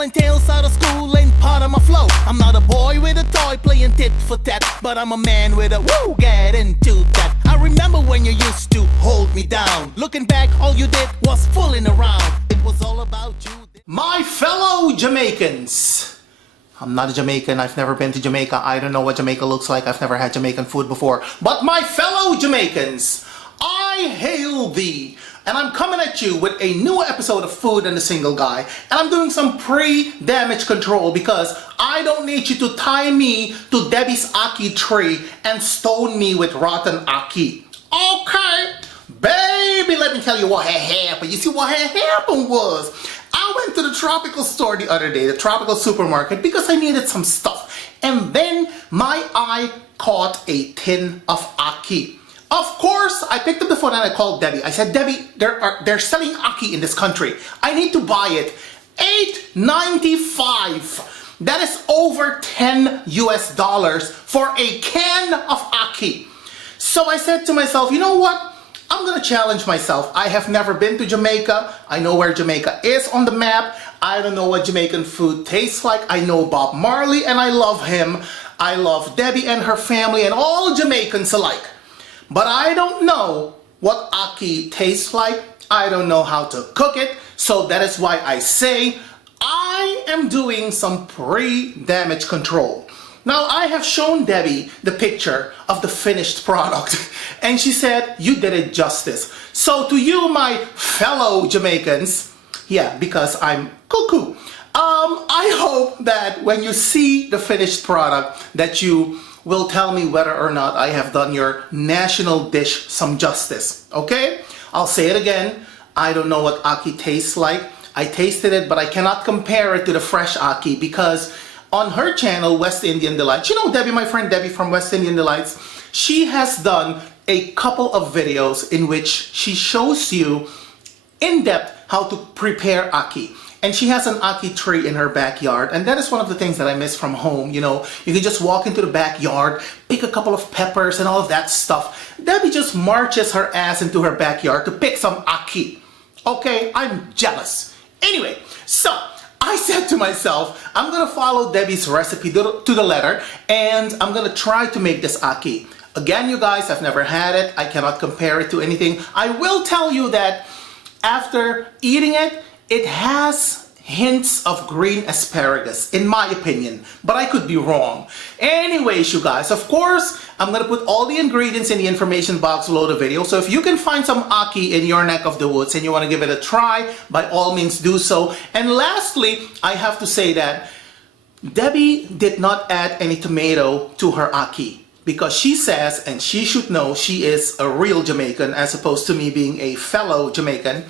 telling tales out of school ain't part of my flow. I'm not a boy with a toy playing tit for tat, but I'm a man with a woo, get into that. I remember when you used to hold me down. Looking back, all you did was fooling around. It was all about you. My fellow Jamaicans, I'm not a Jamaican, I've never been to Jamaica, I don't know what Jamaica looks like, I've never had Jamaican food before. But my fellow Jamaicans, I hail thee. And I'm coming at you with a new episode of Food and the Single Guy. And I'm doing some pre-damage control because I don't need you to tie me to Debbie's ackee tree and stone me with rotten ackee. Okay, baby, let me tell you what had happened. You see, what had happened was, I went to the tropical store the other day, the tropical supermarket, because I needed some stuff. And then my eye caught a tin of ackee. Of course, I picked up the phone and I called Debbie. I said, Debbie, they're selling ackee in this country. I need to buy it. $8.95. That is over $10 US for a can of ackee. So I said to myself, you know what? I'm gonna challenge myself. I have never been to Jamaica. I know where Jamaica is on the map. I don't know what Jamaican food tastes like. I know Bob Marley and I love him. I love Debbie and her family and all Jamaicans alike. But I don't know what ackee tastes like. I don't know how to cook it. So that is why I say I am doing some pre-damage control. Now, I have shown Debbie the picture of the finished product and she said, you did it justice. So to you, my fellow Jamaicans, yeah, because I'm cuckoo, I hope that when you see the finished product that you will tell me whether or not I have done your national dish some justice, okay? I'll say it again. I don't know what ackee tastes like. I tasted it, but I cannot compare it to the fresh ackee because on her channel, West Indian Delights, you know Debbie, my friend Debbie from West Indian Delights, she has done a couple of videos in which she shows you in depth how to prepare ackee. And she has an ackee tree in her backyard, and that is one of the things that I miss from home. You know, you can just walk into the backyard, pick a couple of peppers and all of that stuff. Debbie just marches her ass into her backyard to pick some ackee. Okay, I'm jealous. Anyway, so I said to myself, I'm gonna follow Debbie's recipe to the letter, and I'm gonna try to make this ackee. Again, you guys, I've never had it. I cannot compare it to anything. I will tell you that after eating it, it has hints of green asparagus, in my opinion, but I could be wrong. Anyways, you guys, of course, I'm gonna put all the ingredients in the information box below the video, so if you can find some ackee in your neck of the woods and you wanna give it a try, by all means do so. And lastly, I have to say that Debbie did not add any tomato to her ackee, because she says, and she should know, she is a real Jamaican as opposed to me being a fellow Jamaican.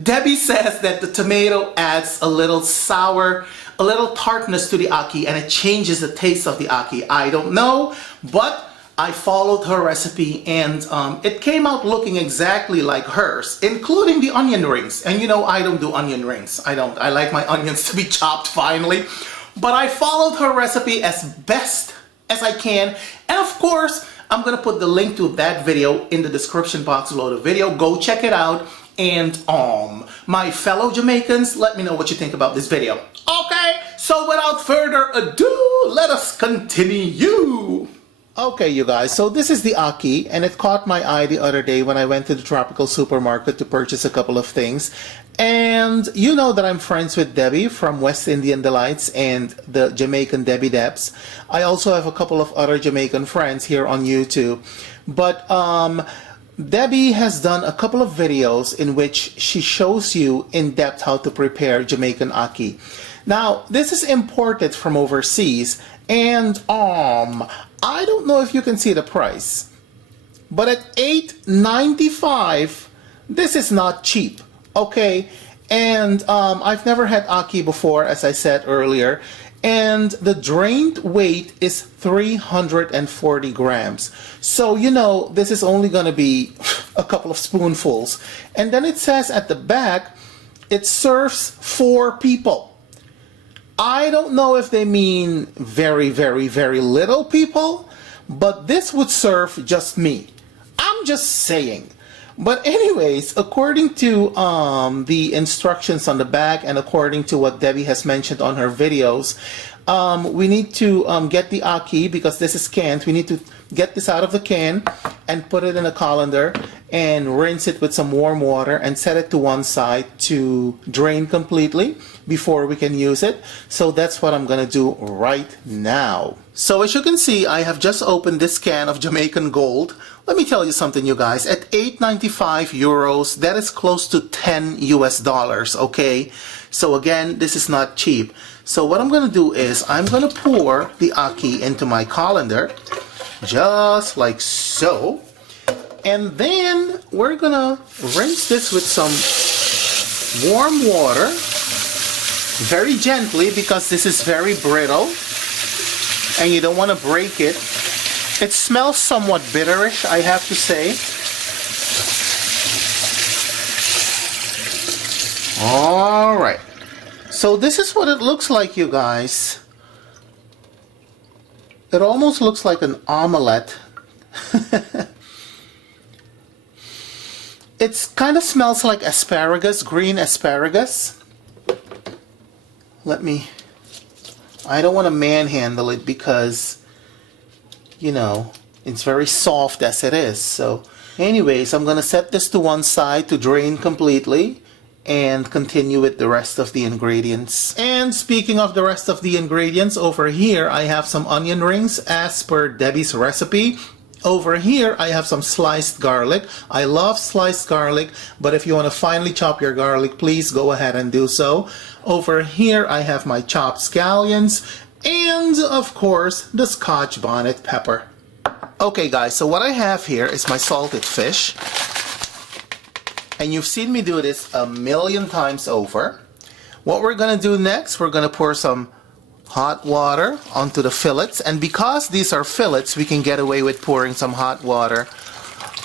Debbie says that the tomato adds a little sour, a little tartness to the ackee, and it changes the taste of the ackee. I don't know, but I followed her recipe and it came out looking exactly like hers, including the onion rings. And you know, I don't do onion rings. I don't. I like my onions to be chopped finely. But I followed her recipe as best as I can. And of course, I'm gonna put the link to that video in the description box below the video. Go check it out. And my fellow Jamaicans, let me know what you think about this video. Okay, so without further ado, let us continue. Okay, you guys, so this is the ackee, and it caught my eye the other day when I went to the tropical supermarket to purchase a couple of things. And you know that I'm friends with Debbie from West Indian Delights and the Jamaican Debbie Debs. I also have a couple of other Jamaican friends here on YouTube. But Debbie has done a couple of videos in which she shows you in depth how to prepare Jamaican ackee. Now, this is imported from overseas, and I don't know if you can see the price, but at $8.95, this is not cheap, okay? And I've never had ackee before, as I said earlier, and the drained weight is 340 grams. So, you know, this is only gonna be a couple of spoonfuls. And then it says at the back, it serves 4 people. I don't know if they mean very, very, very little people, but this would serve just me. I'm just saying. But anyways, according to the instructions on the back and according to what Debbie has mentioned on her videos, we need to get the ackee, because this is canned. We need to get this out of the can and put it in a colander and rinse it with some warm water and set it to one side to drain completely before we can use it. So that's what I'm gonna do right now. So as you can see, I have just opened this can of Jamaican Gold. Let me tell you something, you guys. At 8.95 euros, that is close to 10 US dollars, okay? So again, this is not cheap. So what I'm gonna do is I'm gonna pour the ackee into my colander, just like so. And then we're gonna rinse this with some warm water, very gently, because this is very brittle and you don't want to break it. It smells somewhat bitterish, I have to say. All right. So this is what it looks like, you guys. It almost looks like an omelette. It kind of smells like asparagus, green asparagus. I don't want to manhandle it because, you know, it's very soft as it is. So anyways, I'm going to set this to one side to drain completely and continue with the rest of the ingredients. And speaking of the rest of the ingredients, over here I have some onion rings as per Debbie's recipe. Over here I have some sliced garlic. I love sliced garlic, but if you want to finely chop your garlic, please go ahead and do so. Over here I have my chopped scallions and of course the Scotch bonnet pepper. Okay guys, so what I have here is my salted fish. And you've seen me do this a million times over. What we're gonna do next, we're gonna pour some hot water onto the fillets. And because these are fillets, we can get away with pouring some hot water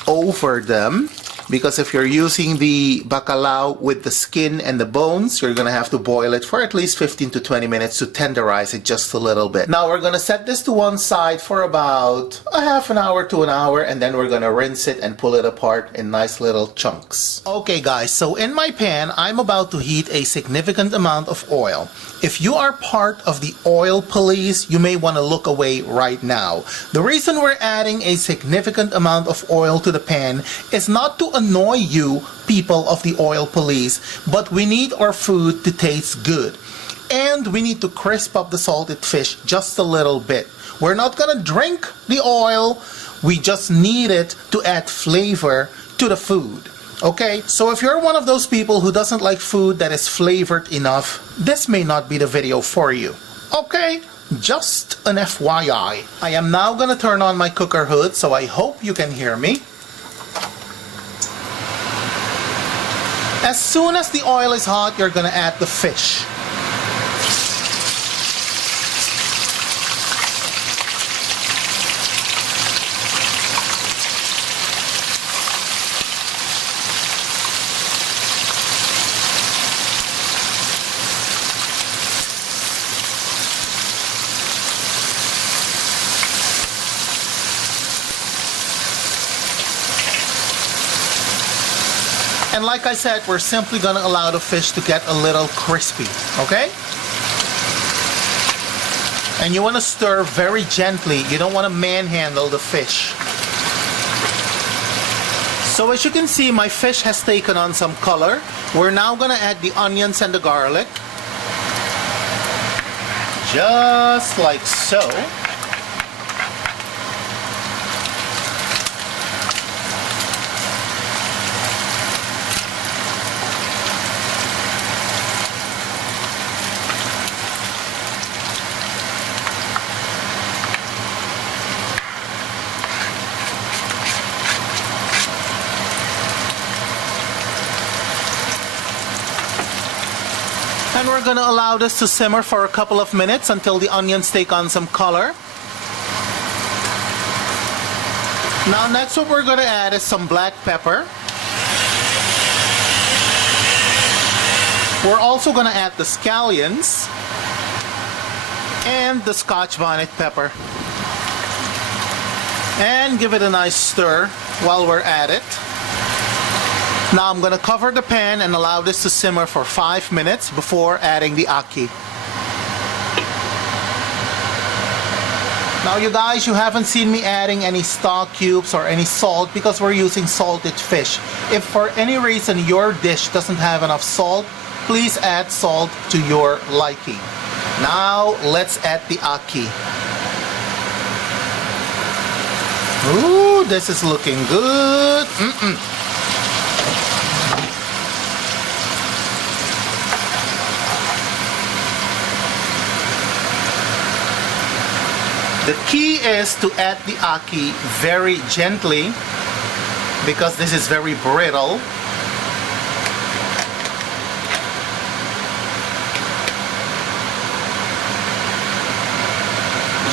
over them. Because if you're using the bacalao with the skin and the bones, you're gonna have to boil it for at least 15 to 20 minutes to tenderize it just a little bit. Now we're gonna set this to one side for about a half an hour to an hour, and then we're gonna rinse it and pull it apart in nice little chunks. Okay guys, so in my pan, I'm about to heat a significant amount of oil. If you are part of the oil police, you may want to look away right now. The reason we're adding a significant amount of oil to the pan is not to annoy you, people of the oil police, but we need our food to taste good. And we need to crisp up the salted fish just a little bit. We're not gonna drink the oil, we just need it to add flavor to the food. Okay, so if you're one of those people who doesn't like food that is flavored enough, this may not be the video for you. Okay, just an FYI. I am now gonna turn on my cooker hood, so I hope you can hear me. As soon as the oil is hot, you're gonna add the fish. And like I said, we're simply going to allow the fish to get a little crispy, okay? And you want to stir very gently. You don't want to manhandle the fish. So as you can see, my fish has taken on some color. We're now going to add the onions and the garlic. Just like so. And we're going to allow this to simmer for a couple of minutes until the onions take on some color. Now next what we're going to add is some black pepper. We're also going to add the scallions and the Scotch bonnet pepper. And give it a nice stir while we're at it. Now I'm going to cover the pan and allow this to simmer for 5 minutes before adding the ackee. Now you guys, you haven't seen me adding any stock cubes or any salt because we're using salted fish. If for any reason your dish doesn't have enough salt, please add salt to your liking. Now let's add the ackee. Ooh, this is looking good. The key is to add the ackee very gently because this is very brittle.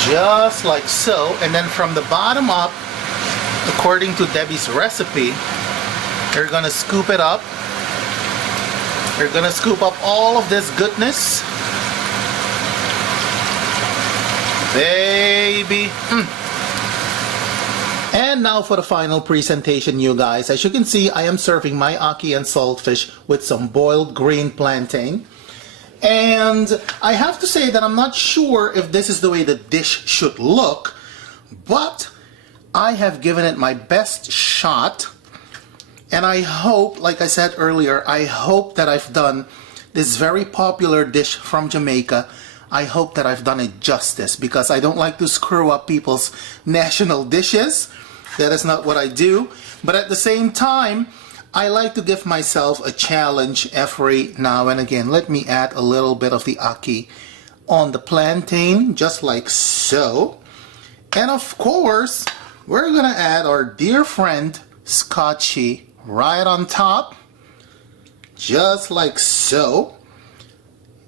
Just like so, and then from the bottom up, according to Debbie's recipe, you're gonna scoop it up. You're gonna scoop up all of this goodness. Baby. And now for the final presentation, you guys. As you can see, I am serving my ackee and saltfish with some boiled green plantain. And I have to say that I'm not sure if this is the way the dish should look, but I have given it my best shot. And I hope, like I said earlier, I hope that I've done this very popular dish from Jamaica. I hope that I've done it justice because I don't like to screw up people's national dishes. That is not what I do. But at the same time, I like to give myself a challenge every now and again. Let me add a little bit of the ackee on the plantain, just like so. And of course, we're gonna add our dear friend Scotchy right on top, just like so.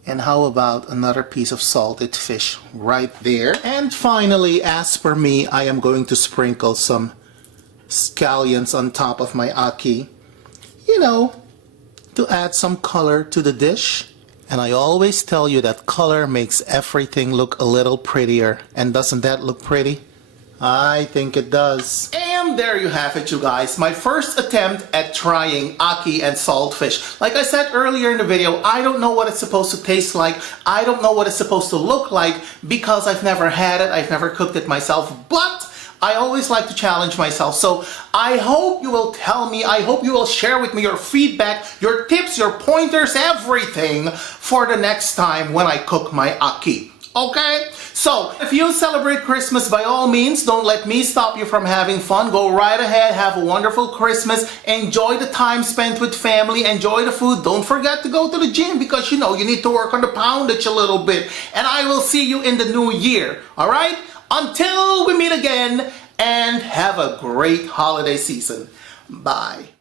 And how about another piece of salted fish right there? And finally, as per me, I am going to sprinkle some scallions on top of my ackee. You know, to add some color to the dish. And I always tell you that color makes everything look a little prettier. And doesn't that look pretty? I think it does. And there you have it, you guys. My first attempt at trying ackee and saltfish. Like I said earlier in the video, I don't know what it's supposed to taste like. I don't know what it's supposed to look like because I've never had it. I've never cooked it myself. But I always like to challenge myself. So I hope you will tell me, I hope you will share with me your feedback, your tips, your pointers, everything for the next time when I cook my ackee. Okay? So, if you celebrate Christmas, by all means, don't let me stop you from having fun. Go right ahead, have a wonderful Christmas, enjoy the time spent with family, enjoy the food. Don't forget to go to the gym because, you know, you need to work on the poundage a little bit. And I will see you in the new year. Alright? Until we meet again, and have a great holiday season. Bye.